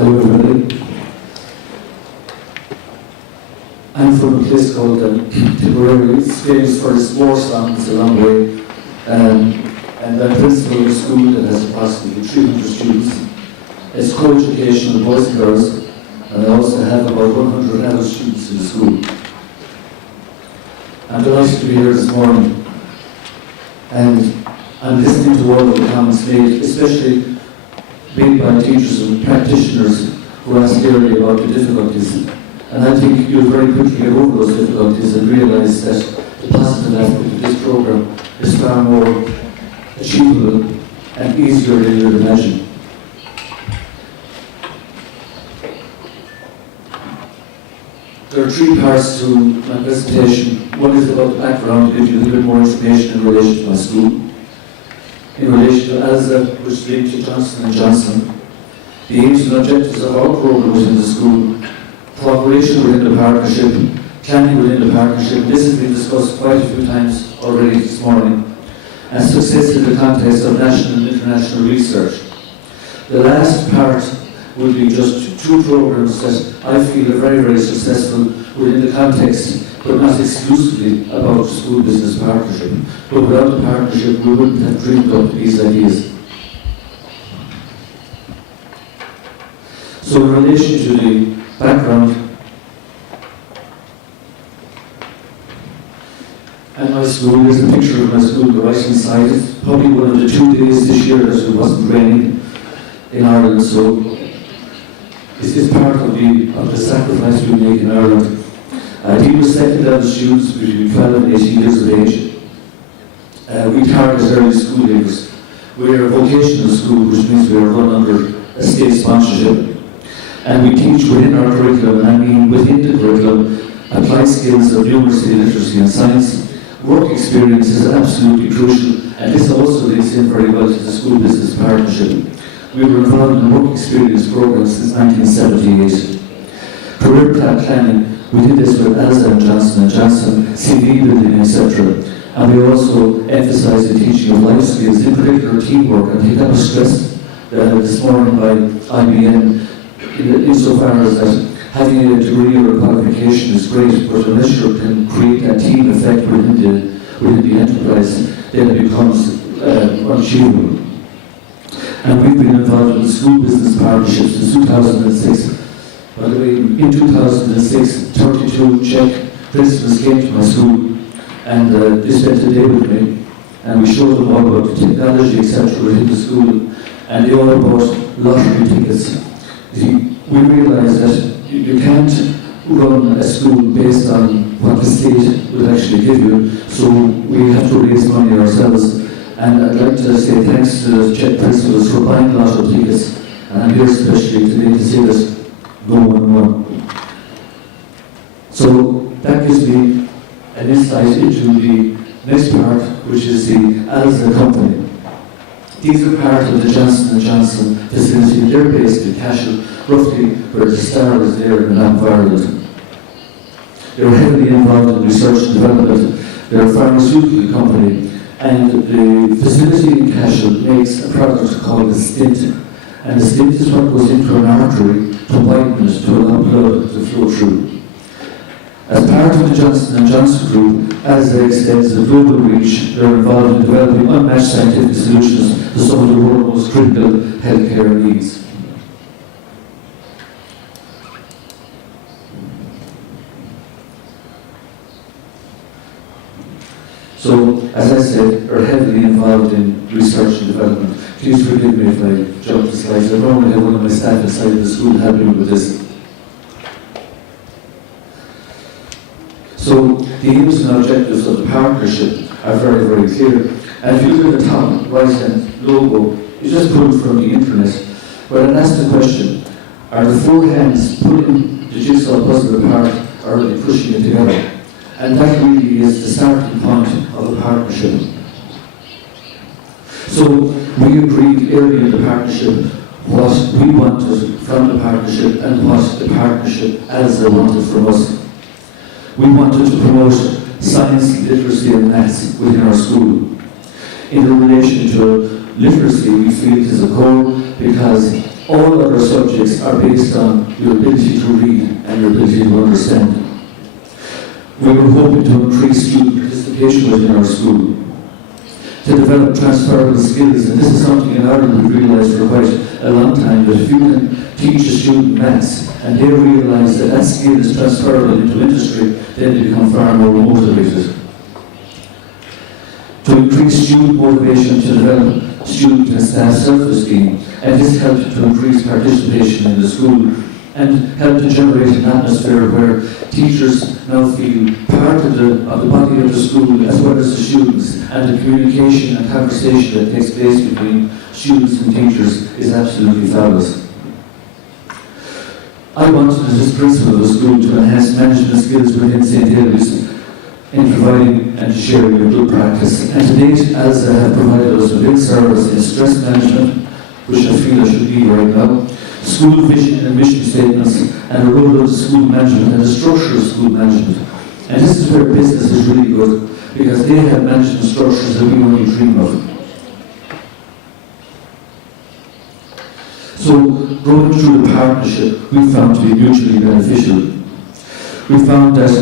Hello everybody. I'm from a place called Tipperary. It's famous for its war songs along the way. And I'm principal of a school that has approximately 300 students. It's co-educational boys and girls, and I also have about 100 adult students in the school. I'm delighted to be here this morning, and I'm listening to all of the comments made, especially made by teachers and practitioners who asked earlier about the difficulties. And I think you'll very quickly get over those difficulties and realise that the positive aspect of this programme is far more achievable and easier than you would imagine. There are three parts to my presentation. One is about the background, to give you a little bit more information in relation to my school. In relation to ALSA, which linked to Johnson & Johnson, the aims and objectives of our programme within the school, cooperation within the partnership, planning within the partnership. This has been discussed quite a few times already this morning, and success in the context of national and international research. The last part will be just two programs that I feel are very, very successful within the context, but not exclusively about school business partnership. But without the partnership, we wouldn't have dreamed up these ideas. So in relation to the background, and my school, there's a picture of my school on the right hand side. It's probably one of the 2 days this year that it wasn't raining in Ireland, so this is part of the sacrifice we make in Ireland. Deal with second level students between 12 and 18 years of age. We target early school leavers. We're a vocational school, which means we are run under a state sponsorship. And we teach within our curriculum, and I mean within the curriculum, applied skills of numeracy, literacy and science. Work experience is absolutely crucial, and this also links in very well to the school business partnership. We were involved in a work experience program since 1978. Career planning, we did this with ALSA and Johnson & Johnson, CV building, etc. And we also emphasise the teaching of life skills, in particular teamwork. I think that was stressed this morning by IBM, insofar as that having a degree or a qualification is great, but unless you can create that team effect within the enterprise, then it becomes unachievable. And we've been involved in the school business partnerships since 2006. By the way, in 2006, 32 Czech principals came to my school, and they spent a day with me, and we showed them all about the technology, etc. within the school, and they all bought lottery tickets. We realised that you can't run a school based on what the state will actually give you, so we have to raise money ourselves. And I'd like to say thanks to the Czech principals for buying lottery tickets, and I'm here especially today to say that no one won. So that gives me an insight into the next part, which is the ALSA company. These are part of the Johnson & Johnson facility. They're based in Cashel, roughly where the star is there in Lamp Ireland. They're heavily involved in research and development. They're a pharmaceutical company, and the facility in Cashel makes a product called a stint. And the stint is what goes into an artery to widen it, to allow blood to flow through. As part of the Johnson & Johnson group, as they extend the global reach, they're involved in developing unmatched scientific solutions to some of the world's most critical healthcare needs. So, as I said, are heavily involved in research and development. Please forgive me if I jump the slides. I normally have one of my staff inside the school helping me with this. So, the aims and objectives of the partnership are very, very clear. And if you look at the top right-hand logo, you just pull it from the internet. But I'd ask the question, are the four hands pulling the jigsaw puzzle apart, or are they pushing it together? And that really is the starting point of a partnership. So we agreed early in the partnership what we wanted from the partnership and what the partnership ALSA wanted from us. We wanted to promote science, literacy and maths within our school. In relation to literacy, we feel it is a core because All other subjects are based on your ability to read and your ability to understand. We were hoping to increase student participation within our school, to develop transferable skills, and this is something in Ireland we've realised for quite a long time, that if you can teach a student maths and they realise that that skill is transferable into industry, then they become far more motivated. To increase student motivation, to develop student and staff self-esteem, and this helped to increase participation in the school and help to generate an atmosphere where teachers now feel part of the body of the school as well as the students, and the communication and conversation that takes place between students and teachers is absolutely fabulous. I wanted as principal of the school to enhance management skills within St. Hilda's in providing and sharing of good practice, and to date ALSA have provided us with in-service in stress management, which I feel I should be right now, school vision and mission statements, and the role of school management and the structure of school management. And this is where business is really good, because they have management structures that we only dream of. So, going through the partnership, we found to be mutually beneficial. We found that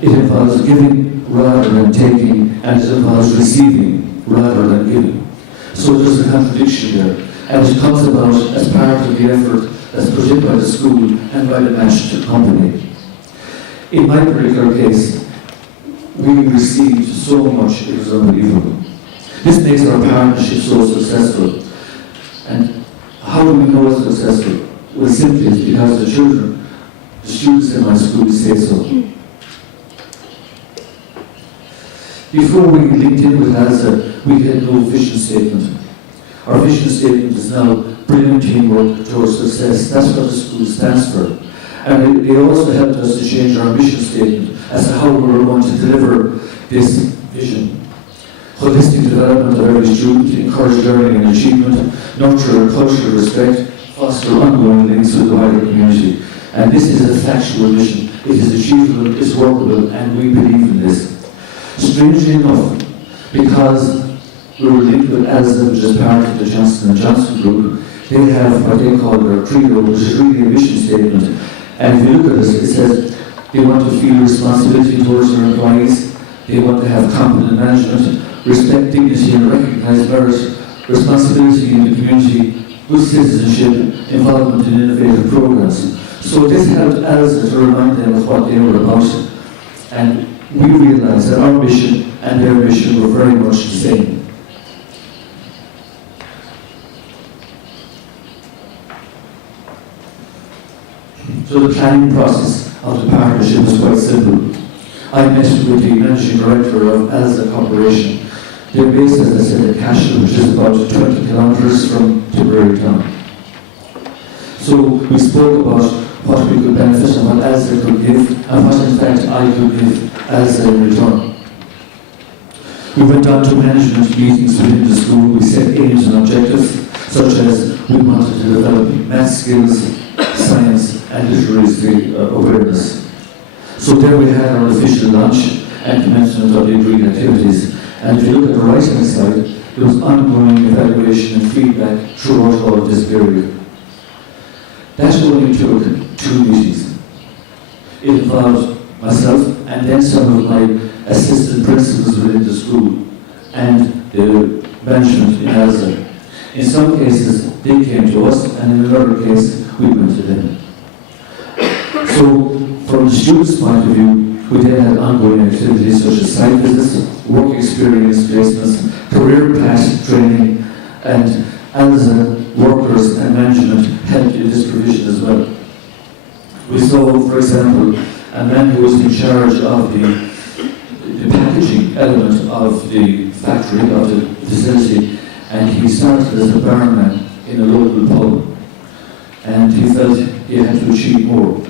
it involves giving rather than taking, and it involves receiving rather than giving. So there's a contradiction there. And it comes about as part of the effort that's put in by the school and by the management company. In my particular case, we received so much, it was unbelievable. This makes our partnership so successful. And how do we know it's successful? Well, simply it's because the children, the students in my school say so. Before we linked in with ALSA, we had no vision statement. Our vision statement is now brilliant teamwork towards success. That's what the school stands for. And it also helped us to change our mission statement as to how we were going to deliver this vision. Holistic development of every student, encourage learning and achievement, nurture and cultural respect, foster ongoing links with the wider community. And this is a factual mission. It is achievable, it's workable, and we believe in this. Strangely enough, because we were linked with ALSA, which is part of the Johnson & Johnson group, they have what they call their credo, which is really a mission statement. And if you look at this, it says they want to feel responsibility towards their employees, they want to have competent management, respect dignity and recognise merit, responsibility in the community, good citizenship, involvement in innovative programs. So this helped ALSA to remind them of what they were about. And we realised that our mission and their mission were very much the same. So the planning process of the partnership was quite simple. I met with the managing director of ALSA Corporation. They're based, as I said, in Cashel, which is about 20 kilometres from Tipperary town. So we spoke about what we could benefit and what ALSA could give, and what in fact I could give ALSA in return. We went on to management meetings within the school. We set aims and objectives, such as we wanted to develop math skills, science and literacy awareness. So there we had our official launch and commencement of the agreed activities. And if you look at the right-hand side, there was ongoing evaluation and feedback throughout all of this period. That only took 2 meetings. It involved myself and then some of my assistant principals within the school and the management in ALSA. In some cases, they came to us, and in another case, we went to them. So, from the students' point of view, we then had ongoing activities such as site visits, work experience placements, career path training, and ALSA workers and management helped in this provision as well. We saw, for example, a man who was in charge of the packaging element of the factory, of the facility, and he started as a barman in a local pub, and he felt he had to achieve more.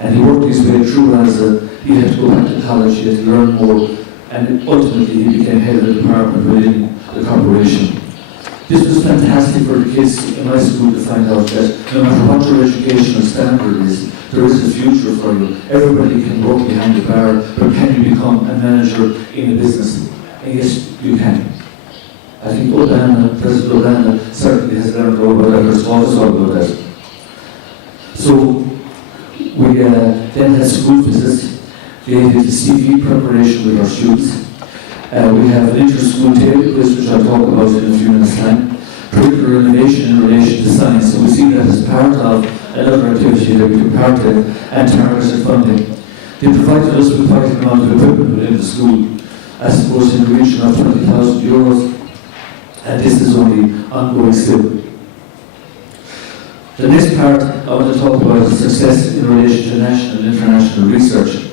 And he worked his way through ALSA. He had to go back to college, he had to learn more, and ultimately he became head of the department within the corporation. This was fantastic for the kids in my school to find out that no matter what your educational standard is, there is a future for you. Everybody can work behind the bar, but can you become a manager in a business? And yes, you can. I think President O'Dana certainly has learned all about that, or taught us all about that. So we then had school visits, dated CV preparation with our students. We have an inter-school table quiz, which I'll talk about in a few minutes' time. Curricular innovation in relation to science, so we see that as part of another activity that we took part in, and targeted funding. They provided us with quite an amount of equipment within the school, I suppose in the region of €20,000, and this is only ongoing still. The next part I want to talk about is success in relation to national and international research.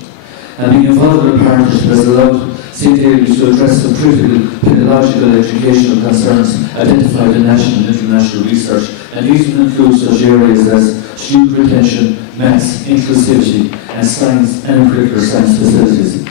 And being involved in a partnership has allowed St. David's to address some critical pedagogical educational concerns identified in national and international research, and these will include such areas as student retention, maths, inclusivity, and science and curricular science facilities.